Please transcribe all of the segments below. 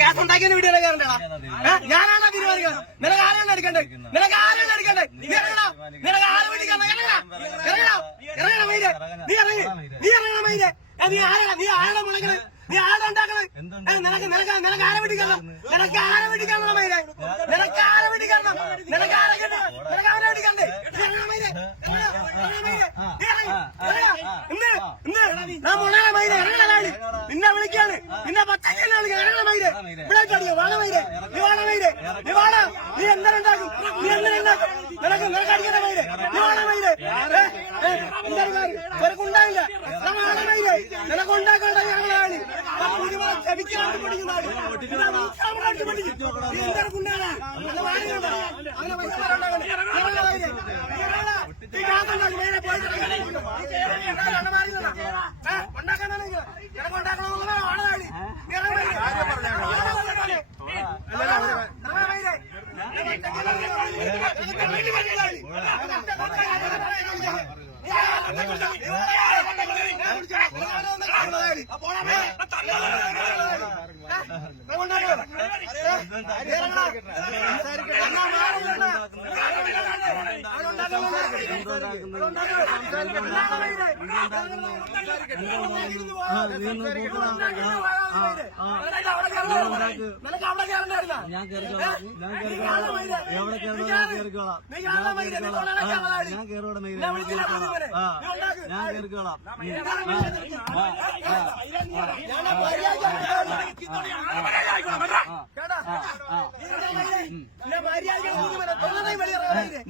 Gas ഉണ്ടാക്കിയ video കയറണ്ടടാ. ഞാനാണോ തീരുമാനിക്കണം? നിനക്ക് ആരാണ് എടുക്കണ്ടേ? നിനക്ക് ആരാണ് എടുക്കണ്ടേ? നീ ഇറങ്ങണം. നിനക്ക് ആരെ വേണ്ടിക്കണം? ഇറങ്ങണം മൈരെ. നീ ഇറങ്ങണം മൈരെ. നീ ആരാണ് മുളക്കണത്? നീ ആരാ ഉണ്ടാക്കണത്? നിനക്ക് ആരെ വേണ്ടിക്കണം? നിനക്ക് ആരെ വേണ്ടിക്കണം മൈരെ? നിനക്ക് ആരെ വേണ്ടിക്കണം? നിനക്ക് ആരെ നിനക്ക് ആരെ വേണ്ടിക്കണ്ടേ? ഞാൻ മുളകണ മൈരെ. ഇറങ്ങണ നിന്നെ വിളിക്കാണ്. നിന്നെ പച്ചക്കല്ല വിളിക്കാൻ. ഇറങ്ങണ മൈരെ. ഇവിടെ അടിയോ വാണ മൈരെ. നീ വാണ മൈരെ. നീ വാണ. നീ എന്തുണ്ടാക്കും? നീ എന്തുണ്ടാക്കും? നിനക്ക് അടിക്കണ മൈരെ. നീ വാണ മൈരെ. നിനക്കുണ്ടാവില്ല. നിനക്കുണ്ടാക്കേണ്ട ഞങ്ങളാണ്. ക്ഷമിക്കാണ്ട് പഠിക്കുന്ന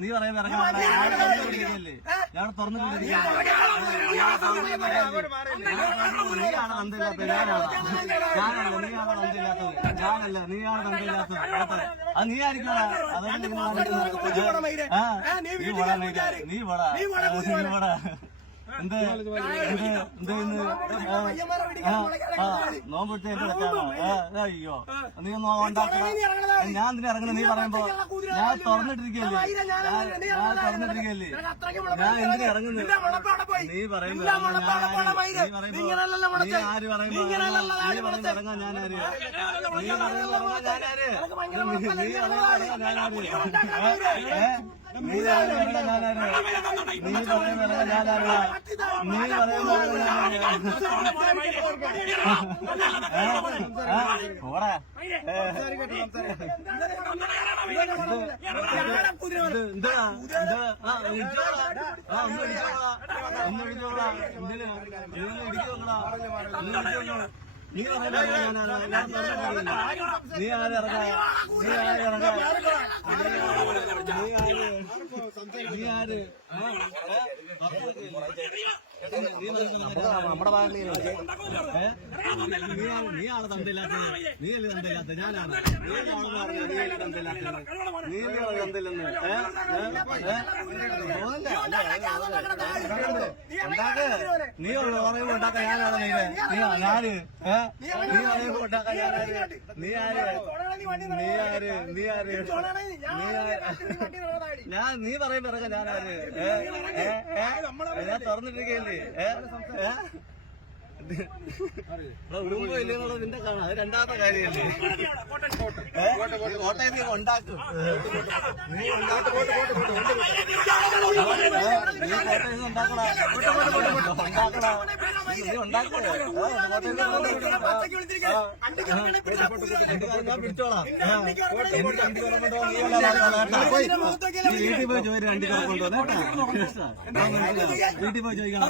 നീ പറയുമ്പോ ഞാൻ തുറന്നു നീയാണ് തന്തയില്ലാത്തത്. ഞാനല്ല. നീയാണ് തന്തയില്ലാത്തത്. ഞാനല്ല. നീയാണ് തന്തയില്ലാത്തത്. അത് നീ ആയിരിക്കണ. അതൊന്നും നീ വട എന്ത് നോമ്പിട്ട് എന്റെ വെച്ചാണോ? അയ്യോ നീ ഒന്നും ഉണ്ടാക്കണം. ഞാൻ എന്തിനാ ഇറങ്ങുന്നത്? നീ പറയുമ്പോ ഞാൻ തുറന്നിട്ടിരിക്കല്ലേ. ഞാൻ എന്തിനാ ഇറങ്ങുന്നത്? നീ പറയുമ്പോ നീ ആര് പറയുമ്പോ ഇറങ്ങാൻ ഞാൻ ആര്? നീ പറയുമ്പോ ഇറങ്ങാൻ ഞാനാര്? നീ പറയുമ്പോ ഞാനാര്? നീ പറയുമ്പോ ഞാനാര്? നീ പറയുമ്പോ പോടാ. ഒന്ന് ഇടിച്ചോളാ. എന്തിനാ ഇടിക്കോളാ? നീ പറയുമ്പോ നീ ആര് ഇറങ്ങാ? നീ ആര് ഇറങ്ങാ? നീ ആര്? നമ്മുടെ നീയാണ് തന്തയില്ലാത്തത്. നീയല്ലേ തന്തയില്ലാത്ത? ഞാനാണ്. നീയല്ലേ തന്തയില്ലാത്തത്? നീയല്ലേ തന്തയില്ലെന്ന്? ഉണ്ടാക്ക്. നീ പറയുമ്പോ ഉണ്ടാക്കാൻ ഞാനാണ്. നീ ഞാന് നീ പറയുമ്പോ ഉണ്ടാക്കാൻ ഞാനാര്? നീ ആര്? നീ ആര്? നീ ആര്? നീ പറയുമ്പോ ഇറങ്ങാൻ ഞാനാര്? ഞാൻ തുറന്നിട്ടിരിക്കല്ലേ. ഉടുമ്പോ ഇല്ലെന്നുള്ളത് നിന്റെ കാണാം. അത് രണ്ടാമത്തെ കാര്യമല്ലേ. കോട്ടയത്ത് ഉണ്ടാക്കും. നീ ഞാൻ പിടിച്ചോളാം. വീട്ടിൽ പോയി ചോദിച്ചു രണ്ടു കൊണ്ടുവന്നേട്ടാ. വീട്ടിൽ പോയി ചോദിക്കണം.